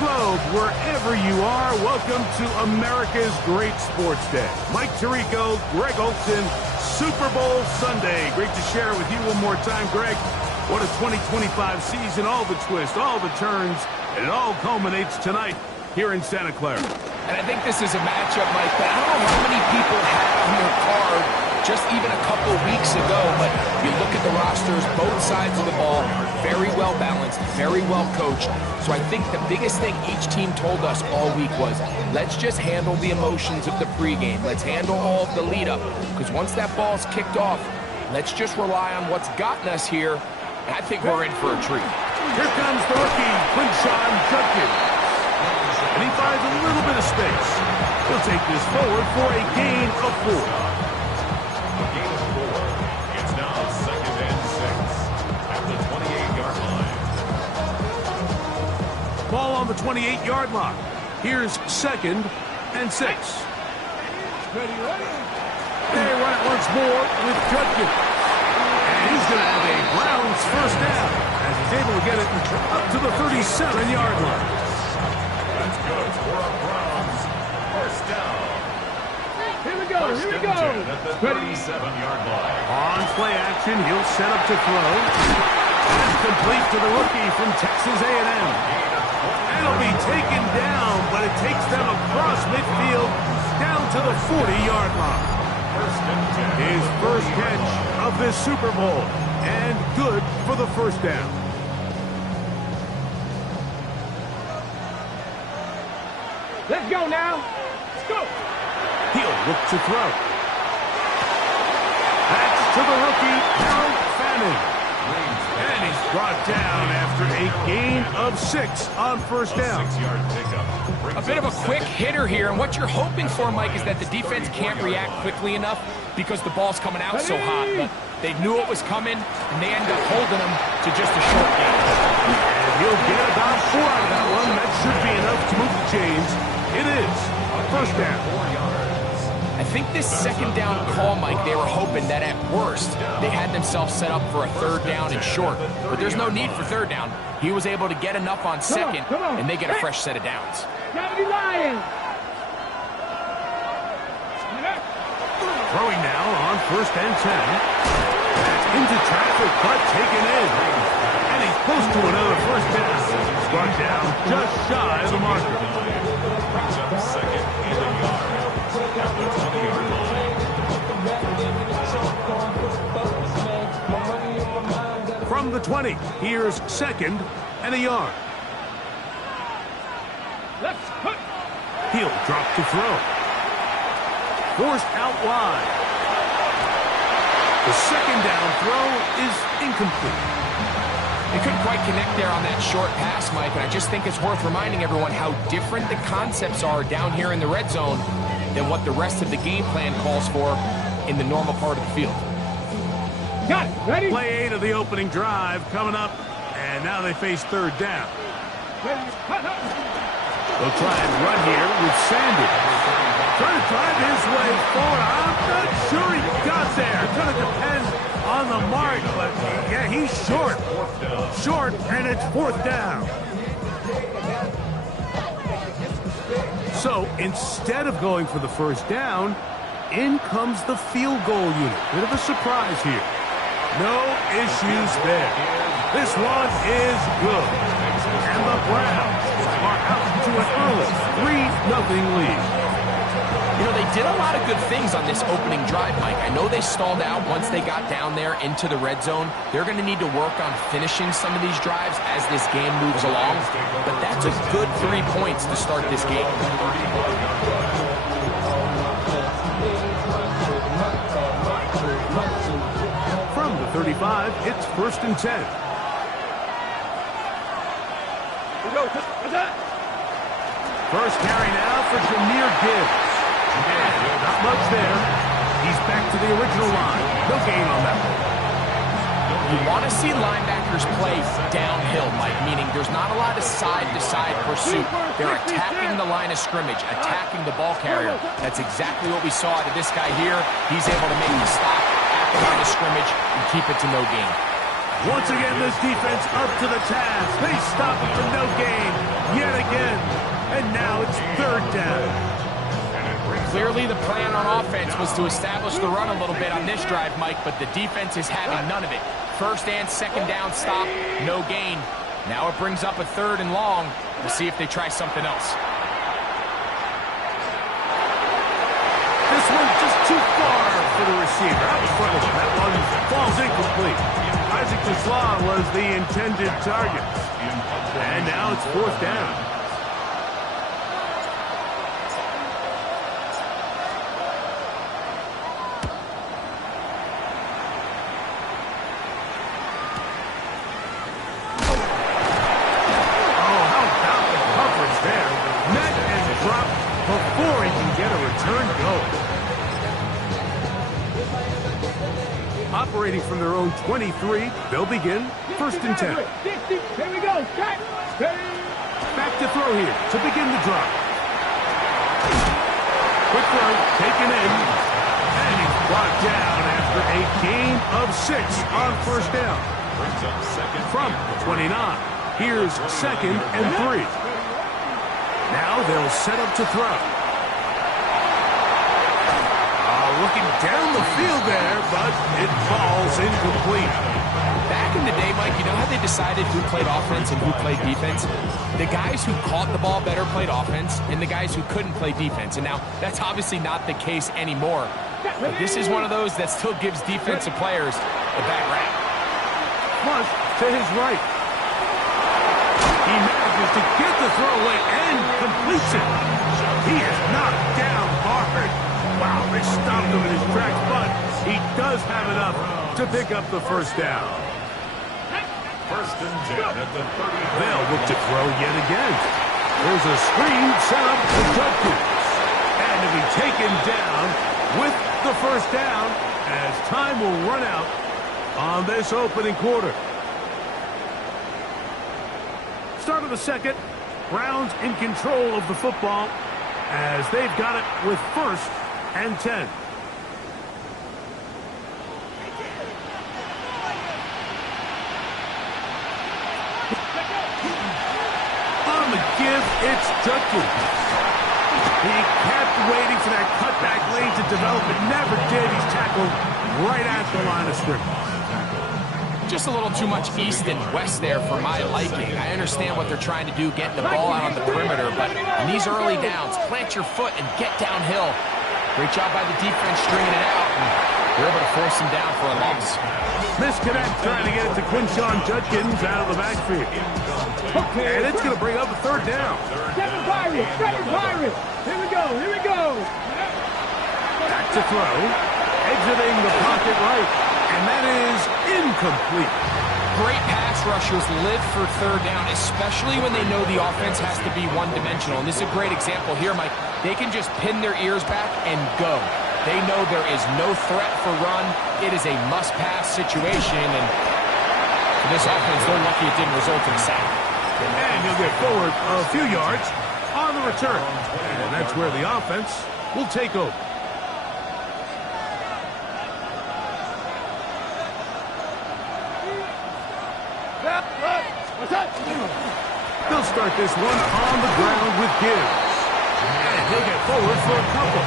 globe, wherever you are, welcome to America's Great Sports Day. Mike Tirico, Greg Olson, Super Bowl Sunday. Great to share it with you one more time, Greg. What a 2025 season, all the twists, all the turns, and it all culminates tonight here in Santa Clara. And I think this is a matchup, Mike, that I don't know how many people had on their card just even a couple weeks ago, but you look at the rosters, both sides of the ball, very well balanced, very well coached. So I think the biggest thing each team told us all week was, let's just handle the emotions of the pregame. Let's handle all of the lead up, because once that ball's kicked off, let's just rely on what's gotten us here, and I think we're in for a treat. Here comes the rookie, Quinshon Judkins. And he finds a little bit of space. He'll take this forward for a gain of 4. It's now 2nd and 6 at the 28-yard line. Ball on the 28-yard line. Here's 2nd and 6. They run it once more with Judkins. And he's going to have a Browns first down as he's able to get it up to the 37-yard line. That's good for a Browns first down. Here we go, here we go. At the 37-yard line. On play action, he'll set up to throw. And complete to the rookie from Texas A&M. It'll be taken down, but it takes them across midfield down to the 40-yard line. His first catch of this Super Bowl, and good for the first down. Let's go now. Let's go. He'll look to throw. That's to the rookie, Harold Fanning. And he's brought down after a gain of 6 on first down. 6-yard pickup. A bit of a quick hitter here, and what you're hoping for, Mike, is that the defense can't react quickly enough because the ball's coming out so hot. But they knew it was coming, and they end up holding them to just a short gain. And he'll get about 4 out of that one. That should be enough to move the chains. It is first down. I think this second down call, Mike, they were hoping that at worst they had themselves set up for a third down and short. But there's no need for third down. He was able to get enough on second, and they get a fresh set of downs. Gravity Lions. Throwing now on 1st and 10. Into traffic, but taken in. And he's close to another first down. Brought down just shy of the marker. Brings up 2nd and a yard at the 20-yard line. From the 20, here's 2nd and a yard. Let's put. He'll drop to throw. Forced out wide. The second down throw is incomplete. They couldn't quite connect there on that short pass, Mike, and I just think it's worth reminding everyone how different the concepts are down here in the red zone than what the rest of the game plan calls for in the normal part of the field. Got it. Ready? Play 8 of the opening drive coming up, and now they face third down. They'll try and run here with Sanders. Trying to drive his way forward. I'm not sure he got there. It's going to depend on the mark, but yeah, he's short. Short, and it's 4th down. So instead of going for the first down, in comes the field goal unit. Bit of a surprise here. No issues there. This one is good. And the Browns are out to an early 3-0 lead. You know, they did a lot of good things on this opening drive, Mike. I know they stalled out once they got down there into the red zone. They're going to need to work on finishing some of these drives as this game moves along. But that's a good 3 points to start this game. From the 35, it's 1st and 10. First carry now for Jahmyr Gibbs. And not much there. He's back to the original line. No gain on that one. You want to see linebackers play downhill, Mike, meaning there's not a lot of side-to-side pursuit. They're attacking the line of scrimmage, attacking the ball carrier. That's exactly what we saw out of this guy here. He's able to make the stop at the line of scrimmage and keep it to no gain. Once again, this defense up to the task. They stop it for no gain yet again. third down. Clearly the plan on offense was to establish the run a little bit on this drive, Mike, but the defense is having none of it. First and second down stop, no gain. Now it brings up a third and long. We'll see if they try something else. This one just too far for the receiver. Out in front of him. That one falls incomplete. Isaac Tesla was the intended target. And now it's fourth down. Before he can get a return goal. Operating from their own 23, they'll begin first and 10. Here we go. Back to throw here to begin the drive. Quick throw, taken in, and he's brought down after a gain of 6 on first down. From 29, here's second and 3. Now they'll set up to throw. Looking down the field there, but it falls incomplete. Back in the day, Mike, you know how they decided who played offense and who played defense? The guys who caught the ball better played offense, and the guys who couldn't play defense. And now, that's obviously not the case anymore. But this is one of those that still gives defensive players a bad rap. Flush to his right. He manages to get the throw late and completes it. He is knocked down hard. Wow, they stopped him in his tracks, but he does have enough to pick up the first down. First and 10 at the 30. They'll look to throw yet again. There's a screen set up for Judkins. And to be taken down with the first down as time will run out on this opening quarter. Start of the second. Browns in control of the football as they've got it with first and 10. On the give, it's Judkins. He kept waiting for that cutback lane to develop. It never did. He's tackled right at the line of scrimmage. Just a little too much east and west there for my liking. I understand what they're trying to do, getting the ball out on the perimeter, but in these early downs, plant your foot and get downhill. Great job by the defense stringing it out, and they're able to force him down for a loss. Misconnect trying to get it to Quinshawn Judkins out of the backfield. And it's going to bring up a third down. Seven Pirates. Here we go. Back to throw. Exiting the pocket right. And that is incomplete. Great pass rushers live for third down, especially when they know the offense has to be one-dimensional. And this is a great example here, Mike. They can just pin their ears back and go. They know there is no threat for run. It is a must-pass situation. And for this offense, they're lucky it didn't result in a sack. And he'll get forward a few yards on the return. And that's where the offense will take over. They'll start this one on the ground with Gibbs. And he'll get forward for a couple.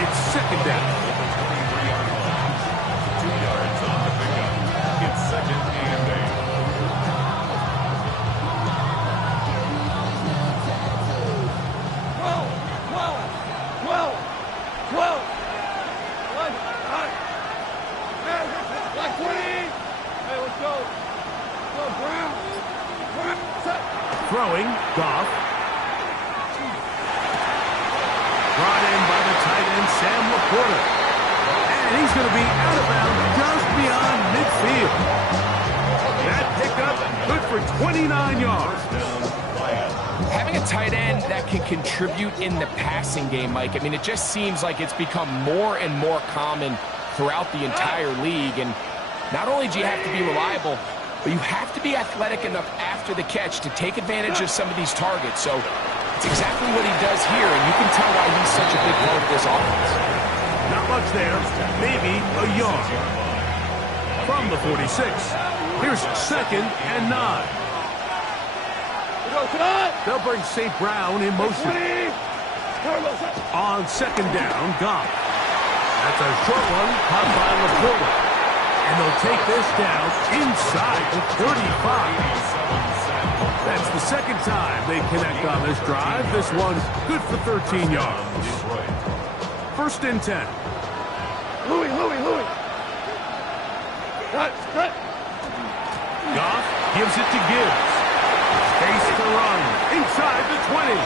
It's second down. 2 yards on the pickup. It's second and 8. Throwing, Goff. Brought in by the tight end, Sam Laporta. And he's going to be out of bounds just beyond midfield. That pickup good for 29 yards. Having a tight end that can contribute in the passing game, Mike, I mean, it just seems like it's become more and more common throughout the entire league. And not only do you have to be reliable, but you have to be athletic enough after the catch to take advantage of some of these targets. So it's exactly what he does here, and you can tell why he's such a big part of this offense. Not much there, maybe a yard. From the 46, here's second and 9. They'll bring St. Brown in motion. On second down, Goff. That's a short one, caught by Laporta. And they'll take this down inside the 35. That's the second time they connect on this drive. This one good for 13 yards. First and 10. Louis. Cut. Goff gives it to Gibbs. Face the run inside the 20.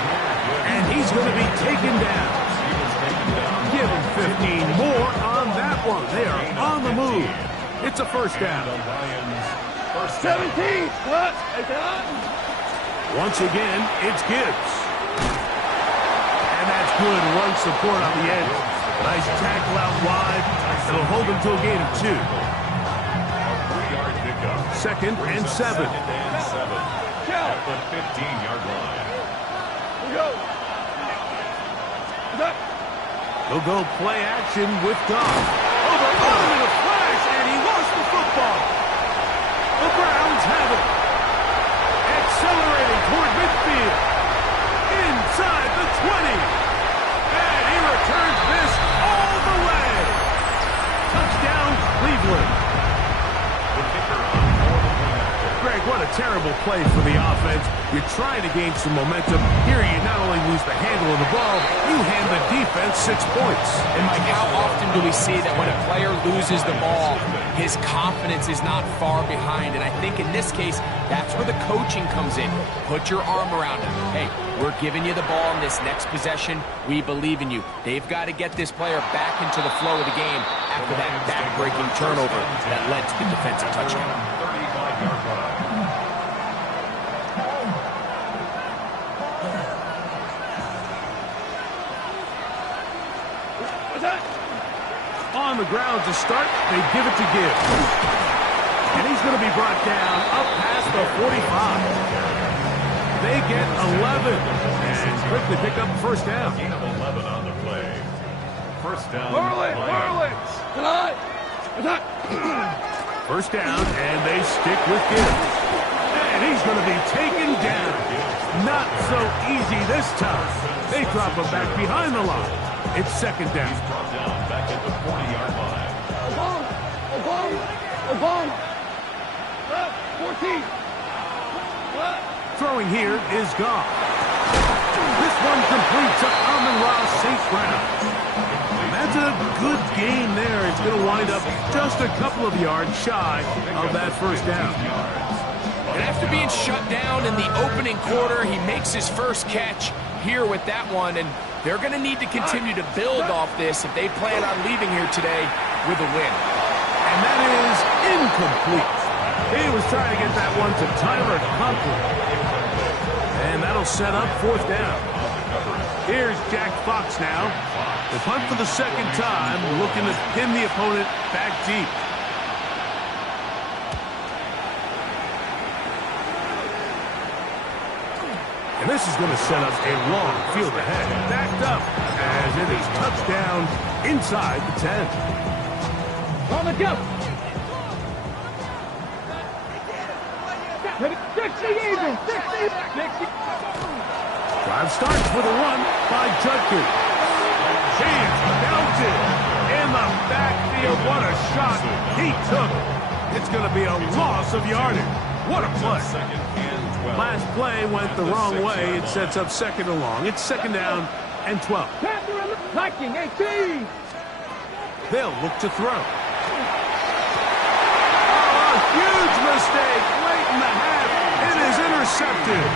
And he's going to be taken down. Give him 15 more on that one. They are on the move. It's a first down. 17. Cut. Once again, it's Gibbs. And that's good run support on the edge. Nice tackle out wide. It'll hold him to a gain of 2. Second and 7. At the 15-yard line. They'll go play action with Goff. Overrun in a flash, and he lost the football. The Browns have it. Accelerating toward midfield. Inside the 20. And he returns this all the way. Touchdown, Cleveland. The kicker on for the point after. Greg, what a terrible play for the offense. You're trying to gain some momentum. Here you not only lose the handle of the ball, you hand the defense 6 points. And Mike, how often do we see that when a player loses the ball, his confidence is not far behind? And I think in this case, that's where the coaching comes in. Put your arm around him. Hey, we're giving you the ball in this next possession. We believe in you. They've got to get this player back into the flow of the game after that back-breaking turnover that led to the defensive touchdown. 35-yard line. On the ground to start, they give it to Gibbs. And he's going to be brought down up past the 45. They get 11 and quickly pick up first down. Gain of 11 on the play. First down. Marlins. First down, and they stick with Gibbs. And he's going to be taken down. Not so easy this time. They drop him back behind the line. It's second down. He's brought down back at the 40-yard line. Obama. 14. Throwing here is Goff. This one complete to Amon-Ra St. Brown. That's a good game there. It's going to wind up just a couple of yards shy of that first down. And after being shut down in the opening quarter, he makes his first catch here with that one, and they're going to need to continue to build off this if they plan on leaving here today with a win. And that is incomplete. He was trying to get that one to Tyler Conklin. And that'll set up fourth down. Here's Jack Fox now. The punt for the second time, looking to pin the opponent back deep. And this is going to set up a long field ahead. Backed up as it is touchdown inside the 10. On the jump. 60 even. 60. Drive starts with a run by Judkins. James mounted in the backfield. What a shot he took. It's going to be a loss of yardage. What a play. Last play went the wrong way. It sets up second and long. It's second down and 12. Liking 18. They'll look to throw. Oh, a huge mistake late in the half. It is intercepted.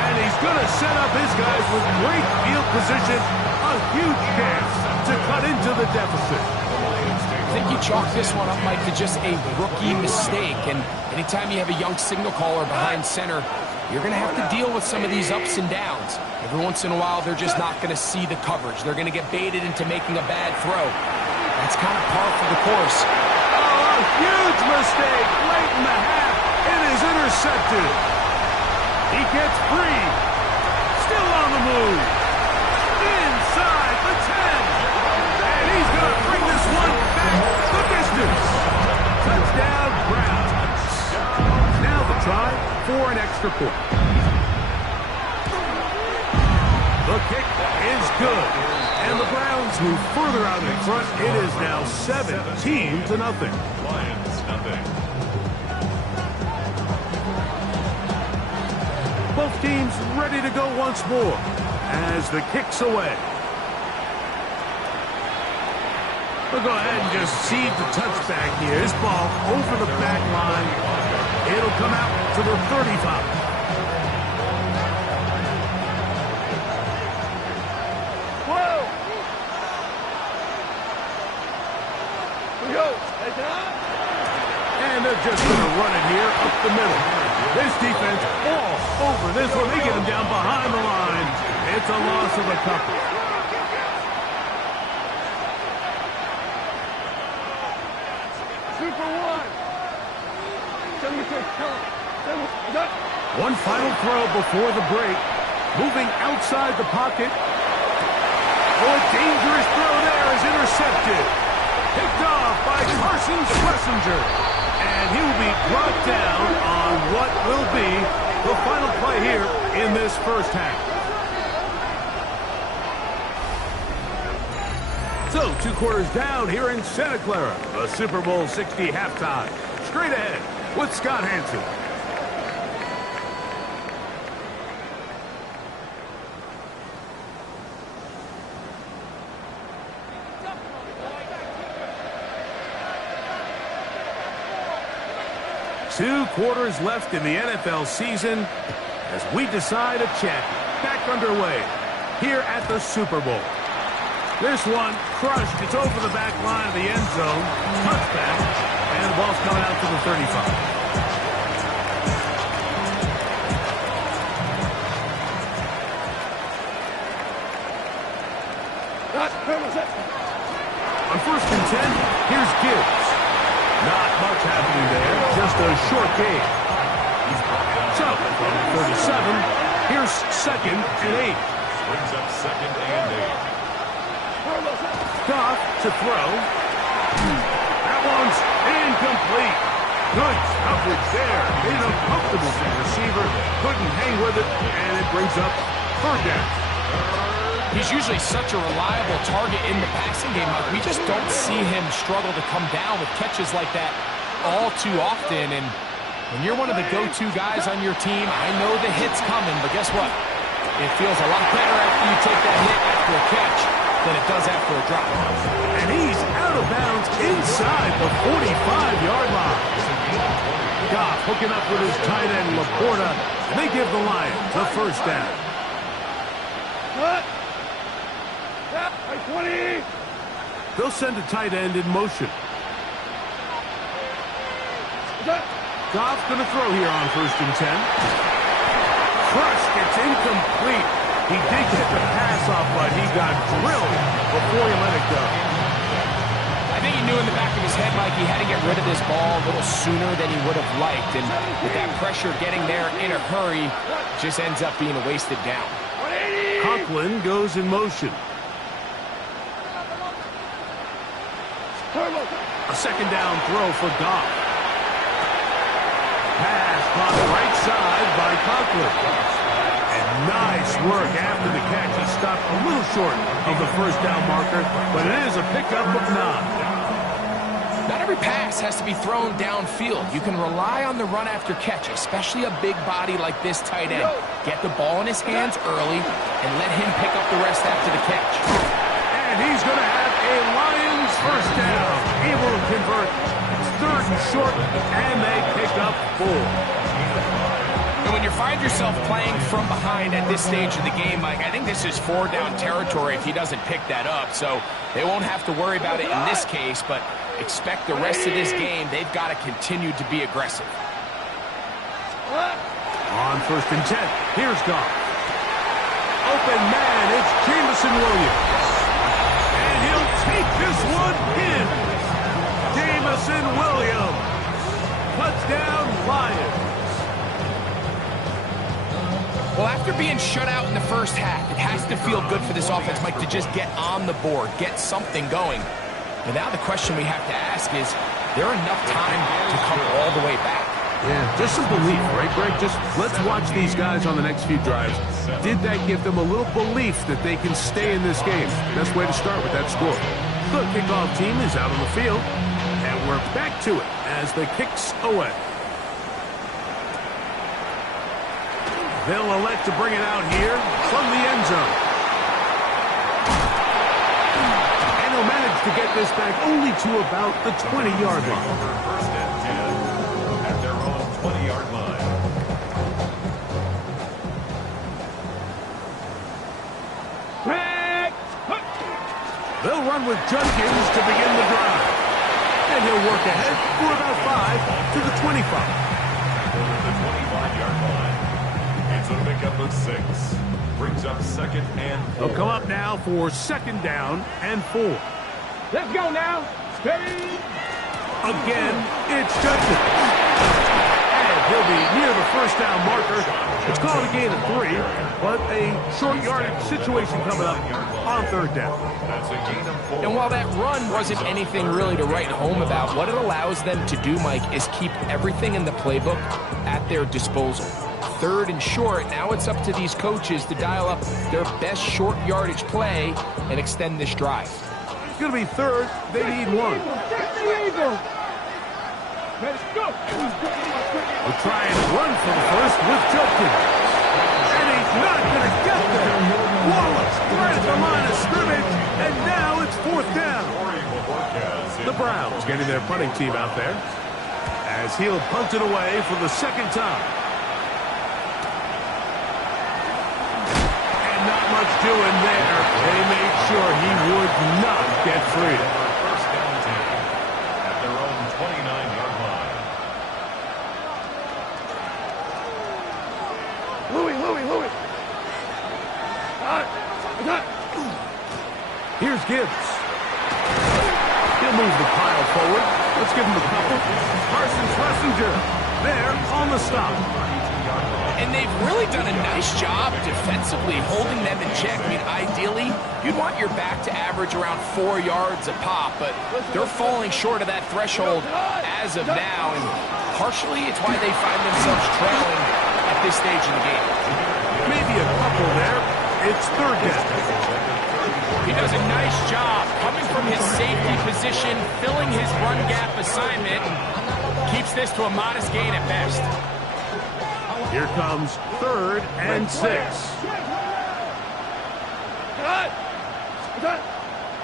And he's going to set up his guys with great field position. A huge chance to cut into the deficit. I think you chalk this one up, Mike, to just a rookie mistake. And anytime you have a young signal caller behind center, you're going to have to deal with some of these ups and downs. Every once in a while, they're just not going to see the coverage. They're going to get baited into making a bad throw. That's kind of par for the course. Oh, a huge mistake late in the half. It is intercepted. He gets free. Still on the move. Inside the 10. And he's going to bring this one back the distance. Touchdown, Browns. Now the try for an extra point. The kick is good. And the Browns move further out in front. It is now 17-0. Lions, nothing. Both teams ready to go once more as the kick's away. We'll go ahead and just seed the touchback here. This ball over the back line. It'll come out to the 35. Whoa! And they're just going to run it here up the middle. This defense all over this one. They get him down behind the line. It's a loss of a couple. Super one. One final throw before the break. Moving outside the pocket. Oh, a dangerous throw there is intercepted. Picked off by Carson Schlesinger. And he will be brought down on what will be the final play here in this first half. So, 2 quarters down here in Santa Clara. A Super Bowl 60 halftime. Straight ahead with Scott Hansen. Two quarters left in the NFL season as we decide a champion. Back underway here at the Super Bowl. This one crushed. It's over the back line of the end zone. Touchback. And the ball's coming out to the 35. On 1st and 10, here's Gibbs. Not much happening there. Just a short game. So, from 37, here's 2nd and 8. Brings up 2nd and 8. Goff to throw. That one's incomplete. Good coverage there. Made it uncomfortable for the receiver. Couldn't hang with it, and it brings up 3rd down. He's usually such a reliable target in the passing game. Like, we just don't see him struggle to come down with catches like that all too often. And when you're one of the go-to guys on your team, I know the hit's coming, but guess what? It feels a lot better after you take that hit after a catch than it does after a drop. And he's out of bounds inside the 45-yard line. Goff hooking up with his tight end, Laporta, and they give the Lions the 1st down. Cut! 20! They'll send a tight end in motion. Goff's going to throw here on 1st and 10. Crushed. It's incomplete. He did get the pass off, but he got drilled before he let it go. I think he knew in the back of his head, Mike, he had to get rid of this ball a little sooner than he would have liked. And with that pressure getting there in a hurry, just ends up being a wasted down. Conklin goes in motion. A 2nd down throw for Goff. Pass on the right side by Conklin. And nice work after the catch. He stopped a little short of the 1st down marker, but it is a pickup of 9. Not every pass has to be thrown downfield. You can rely on the run after catch, especially a big body like this tight end. Get the ball in his hands early and let him pick up the rest after the catch. And he's going to have a Lions 1st down. He will convert. It's 3rd and short, and they pick up 4. And when you find yourself playing from behind at this stage of the game, Mike, I think this is 4 down territory if he doesn't pick that up. So they won't have to worry about it in this case, but expect the rest of this game, they've got to continue to be aggressive. On 1st and 10, here's Goff. Open man, it's Jameson Williams. And he'll take this one in. Jameson Williams. Touchdown, Lions. Well, after being shut out in the first half, it has to feel good for this offense, Mike, to just get on the board, get something going. But now the question we have to ask is there enough time to come all the way back? Yeah, just some belief, right, Greg? Just let's watch these guys on the next few drives. Did that give them a little belief that they can stay in this game? Best way to start with that score. The kickoff team is out on the field, and we're back to it as the kick's away. They'll elect to bring it out here from the end zone. And he'll manage to get this back only to about the 20-yard line. First and 10 at their own 20-yard line. They'll run with Junkins to begin the drive. And he'll work ahead for about 5 to the 25. The 25-yard line. It's a pickup of 6. Brings up second and 4. They'll come up now for second down and 4. Let's go now. Steady. Again, it's Junkins. And he'll be near the first down marker. It's called a gain of 3, but a short yardage situation coming up on third down. That's a gain of 4. And while that run wasn't anything really to write home about, what it allows them to do, Mike, is keep everything in the playbook at their disposal. Third and short, now it's up to these coaches to dial up their best short yardage play and extend this drive. It's going to be third. They need 1. Let's go. We'll try and run for the first with Junkins. And he's not going to get there. Wallace right at the line of scrimmage, and now it's fourth down. The Browns getting their punting team out there as he'll punt it away for the second time. And not much doing there. They made sure he would not get free. First down 10 at their own 29-yard line. Louis. Here's Gibbs. He'll move the pile forward. Let's give him a couple. Parsons Schlesinger there on the stop. And they've really done a nice job defensively holding them in check. I mean, ideally, you'd want your back to average around 4 yards a pop, but they're falling short of that threshold as of now, and partially it's why they find themselves trailing at this stage in the game. Maybe a couple there. It's third down. He does a nice job coming from his safety position, filling his run gap assignment, and keeps this to a modest gain at best. Here comes third and 6.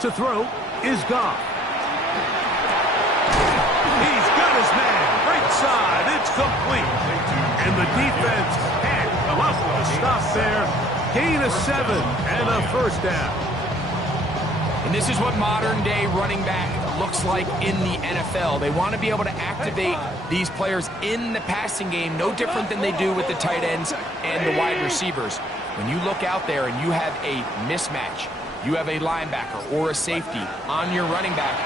To throw is Goff. He's got his man. Right side. It's complete. And the defense can't come up with a stop there. Gain of 7 and a first down. And this is what modern-day running back looks like in the NFL. They want to be able to activate these players in the passing game, no different than they do with the tight ends and the wide receivers. When you look out there and you have a mismatch, you have a linebacker or a safety on your running back,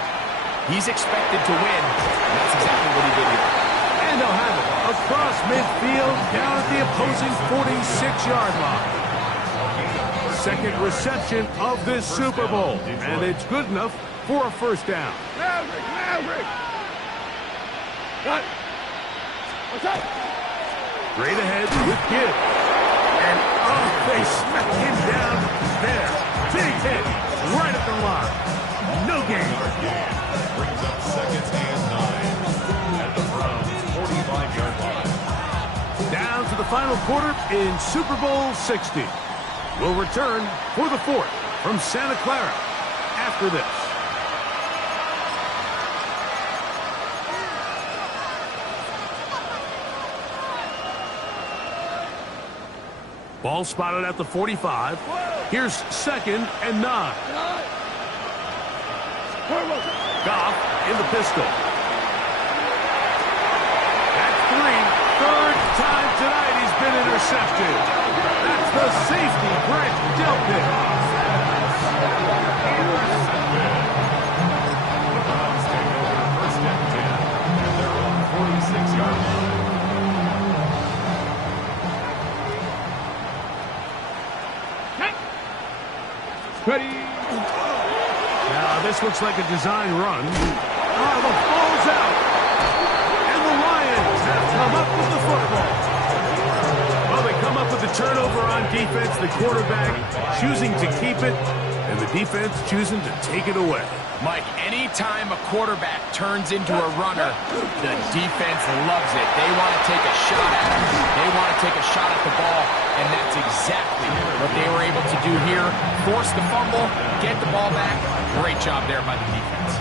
he's expected to win, and that's exactly what he did here. And they'll have it across midfield down at the opposing 46-yard line. Second reception of this Super Bowl, and it's good enough for a first down. Maverick. What's up? Straight ahead with Gibbs. And they smack him down there. Big hit right at the line. No gain. Brings up second and 9 at the Browns' 45-yard line. Down to the final quarter in Super Bowl 60. We'll return for the fourth from Santa Clara after this. Ball spotted at the 45. Here's second and 9. Goff in the pistol. That's 3. Third time tonight he's been intercepted. That's the safety, Brett Delpit. The Browns take over first and 10 at their own 46-yard line. Ready. Now this looks like a design run. The ball's out. And the Lions have come up with the football. Well, they come up with the turnover on defense. The quarterback choosing to keep it, and the defense choosing to take it away. Mike, anytime a quarterback turns into a runner, the defense loves it. They want to take a shot at him. They want to take a shot at the ball, and that's exactly what they were able to do here. Force the fumble, get the ball back. Great job there by the defense.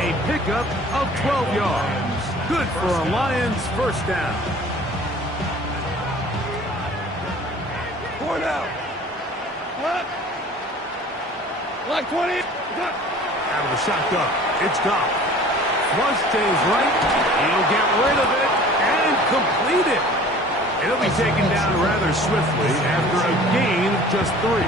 A pickup of 12 yards. Good for a Lions first down. 4 down. What? Like 20. Out of the shotgun, it's Goff. Flush to his right. He'll get rid of it and complete it. It'll be taken down rather swiftly after a gain of just 3.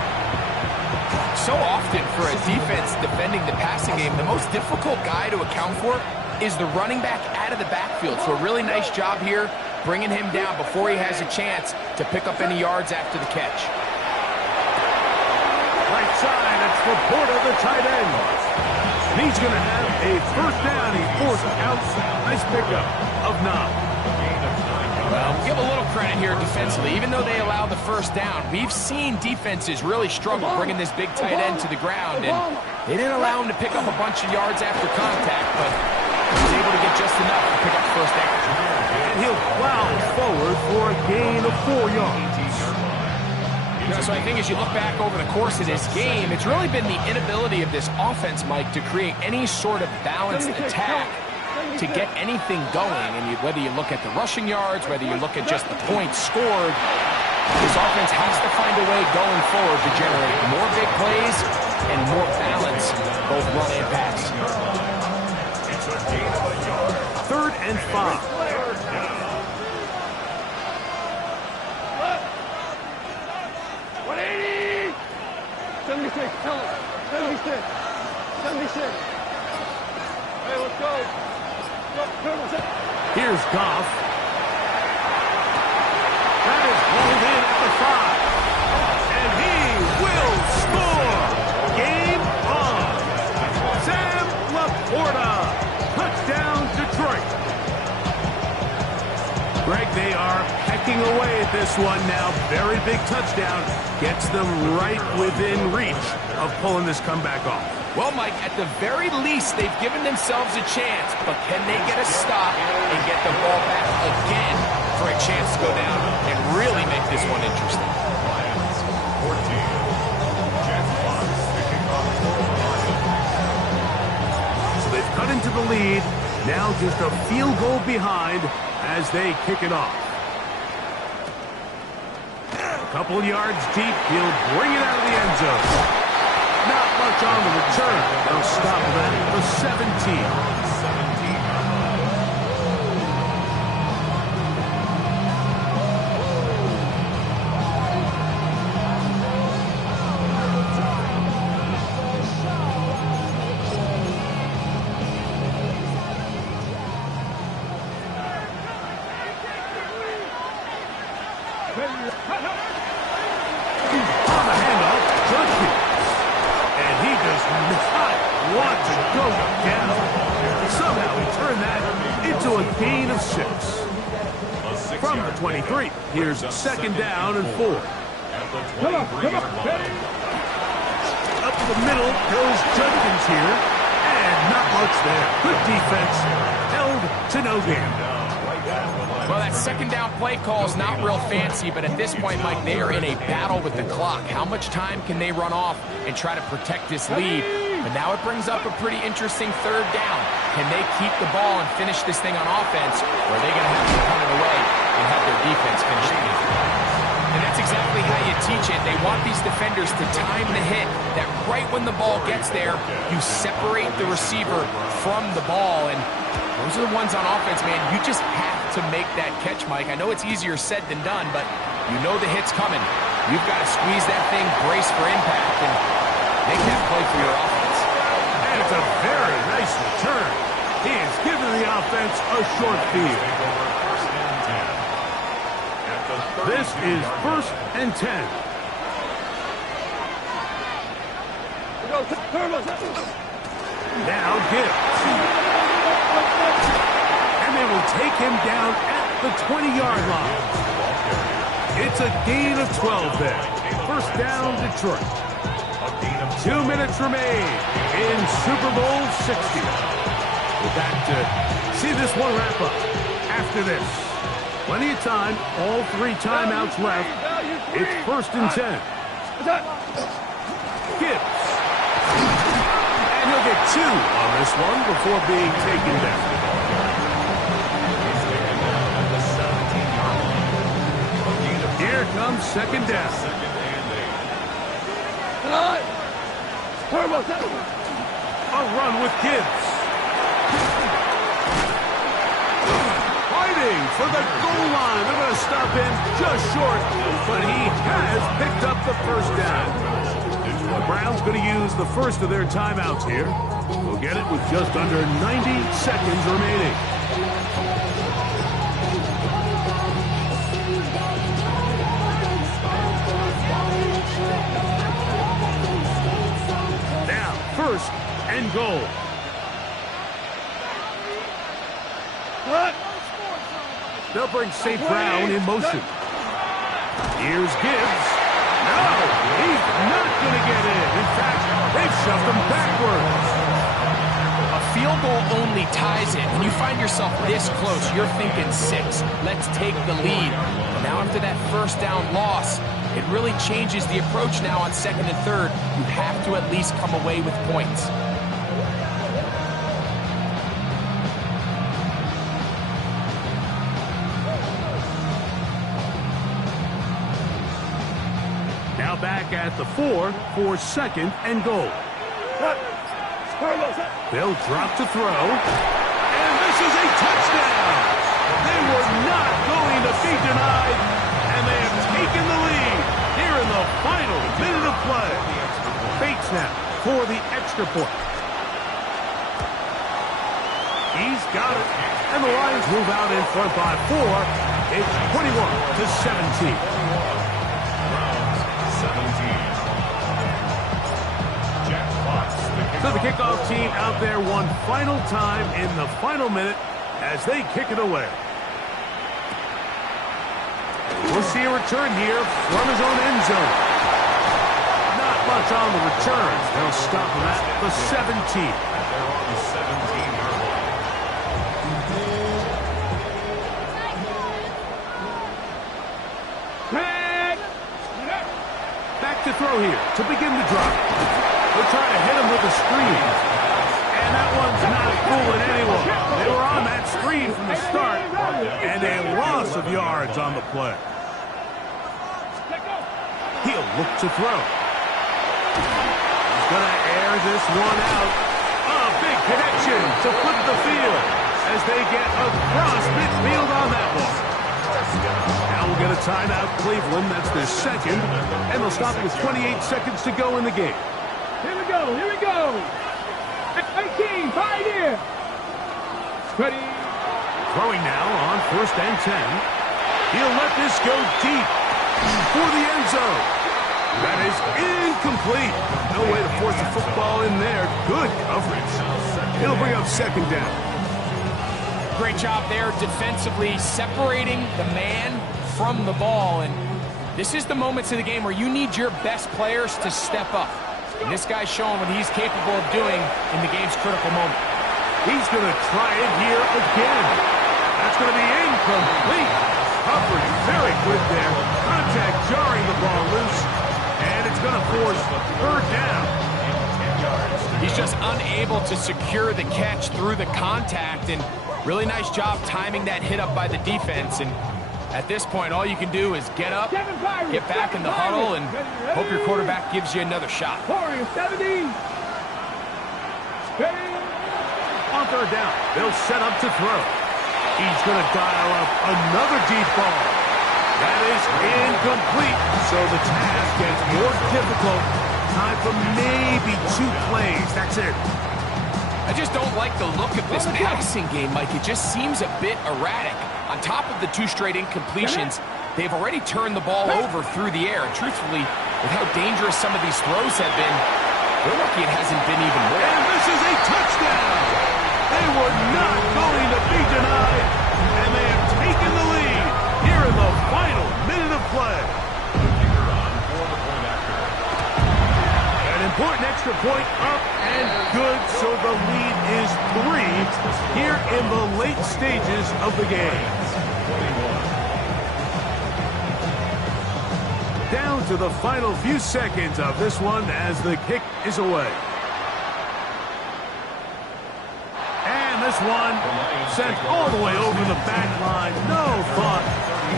So often for a defense defending the passing game, the most difficult guy to account for is the running back out of the backfield. So a really nice job here, bringing him down before he has a chance to pick up any yards after the catch. Right side, it's Laporta, the tight end. And he's going to have a first down. He forced out. Nice pickup of 9. Well, give a little credit here defensively. Even though they allow the first down, we've seen defenses really struggle bringing this big tight end to the ground, and they didn't allow him to pick up a bunch of yards after contact, but he was able to get just enough to pick up the first down. And he'll plow forward for a gain of 4 yards. You know, so I think as you look back over the course of this game, it's really been the inability of this offense, Mike, to create any sort of balanced attack to get anything going. And whether you look at the rushing yards, whether you look at just the points scored, this offense has to find a way going forward to generate more big plays and more balance, both run and pass. 3rd and 5. 76, tell him. 76. 76. Hey, let's go. Here's Goff. That is pulled in at the 5. And he will score. Game on. Sam Laporta. Touchdown, Detroit. Greg, they are pecking away at this one now. Very big touchdown. Gets them right within reach of pulling this comeback off. Well, Mike, at the very least, they've given themselves a chance, but can they get a stop and get the ball back again for a chance to go down and really make this one interesting? So they've cut into the lead. Now just a field goal behind as they kick it off. A couple yards deep, he'll bring it out of the end zone. Not much on the return. They'll stop that at the 17. On the handoff, Judkins. And he does not want to go down. Somehow he turned that into a gain of 6. From the 23, here's 2nd down and 4. Come on. Up the middle goes Judkins here. And not much there. Good defense. Held to no gain. Well, that 2nd down play call is not real fancy, but at this point, Mike, they are in a battle with the clock. How much time can they run off and try to protect this lead? But now it brings up a pretty interesting 3rd down. Can they keep the ball and finish this thing on offense, or are they going to have to punt it away and have their defense finish the game? And that's exactly how you teach it. They want these defenders to time the hit, that right when the ball gets there, you separate the receiver from the ball. And those are the ones on offense, man. You just have to make that catch, Mike. I know it's easier said than done, but you know the hit's coming. You've got to squeeze that thing, brace for impact, and make that play for your offense. And it's a very nice return. He has given the offense a short field. This is 1st and 10. Now Gibbs. And they will take him down at the 20-yard line. It's a gain of 12 there. First down, Detroit. 2 minutes remain in Super Bowl 60. We're back to see this one wrap up. After this, plenty of time, all 3 timeouts left. It's 1st and 10. Gibbs. And he'll get 2 on this one before being taken down. Here comes 2nd down. A run with Gibbs. Fighting for the goal line. They're going to stop him just short, but he has picked up the first down. The Browns going to use the first of their timeouts here. We'll get it with just under 90 seconds remaining. Now, 1st and goal. They'll bring St. Brown in motion. Here's Gibbs. No, he's not going to get in. In fact, they've shoved him backwards. A field goal only ties it. When you find yourself this close, you're thinking 6. Let's take the lead. But now after that first down loss, it really changes the approach now on 2nd and 3rd. You have to at least come away with points. Now back at the 4 for 2nd and goal. They'll drop to throw. And this is a touchdown. They were not going to be denied. And they have taken the lead here in the final minute of play. Bates now for the extra point. He's got it. And the Lions move out in front by 4. It's 21-17. So the kickoff team out there one final time in the final minute as they kick it away. We'll see a return here from his own end zone. Not much on the return. They'll stop him at the 17. Back to throw here to begin the drive. They'll try to hit him with a screen. And that one's not fooling anyone. They were on that screen from the start. And a loss of yards on the play. He'll look to throw. He's going to air this one out. A big connection to flip the field as they get across midfield on that one. Now we'll get a timeout, Cleveland. That's their 2nd. And they'll stop with 28 seconds to go in the game. Here we go, here we go. 18, Pioneer. Ready. Throwing now on 1st and 10. He'll let this go deep for the end zone. That is incomplete. No way to force the football in there. Good coverage. It'll bring up 2nd down. Great job there defensively, separating the man from the ball. And this is the moments of the game where you need your best players to step up. And this guy's showing what he's capable of doing in the game's critical moment. He's going to try it here again. That's going to be incomplete. Coverage very good there. Contact jarring the ball loose. And it's going to force 3rd down. He's just unable to secure the catch through the contact. And really nice job timing that hit up by the defense. And at this point, all you can do is get up, get back in the huddle, and hope your quarterback gives you another shot. 70. On 3rd down, they'll set up to throw. He's going to dial up another deep ball. That is incomplete. So the task gets more difficult. Time for maybe 2 plays. That's it. I just don't like the look of this passing game, Mike. It just seems a bit erratic. On top of the 2 straight incompletions, they've already turned the ball over through the air. And truthfully, with how dangerous some of these throws have been, they're lucky it hasn't been even more. And this is a touchdown. They were not going to be denied, and they have taken the lead. play. The kicker on for the point after. An important extra point up and good, so the lead is 3 here in the late stages of the game. 21. Down to the final few seconds of this one as the kick is away. And this one sent all the way over the back line. No thought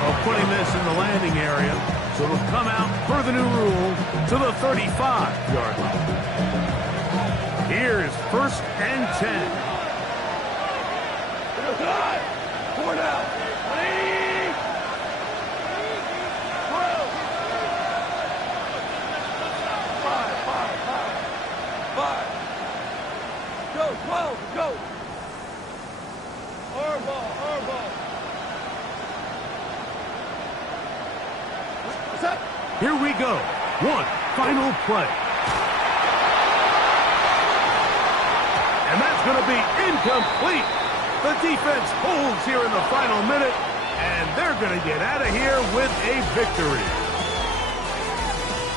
of putting this in the landing area. So it'll come out per the new rule to the 35-yard line. Here's 1st and 10. Four down. Go, 12, go. Our ball. What's that? Here we go. One final play. And that's going to be incomplete. The defense holds here in the final minute, and they're going to get out of here with a victory.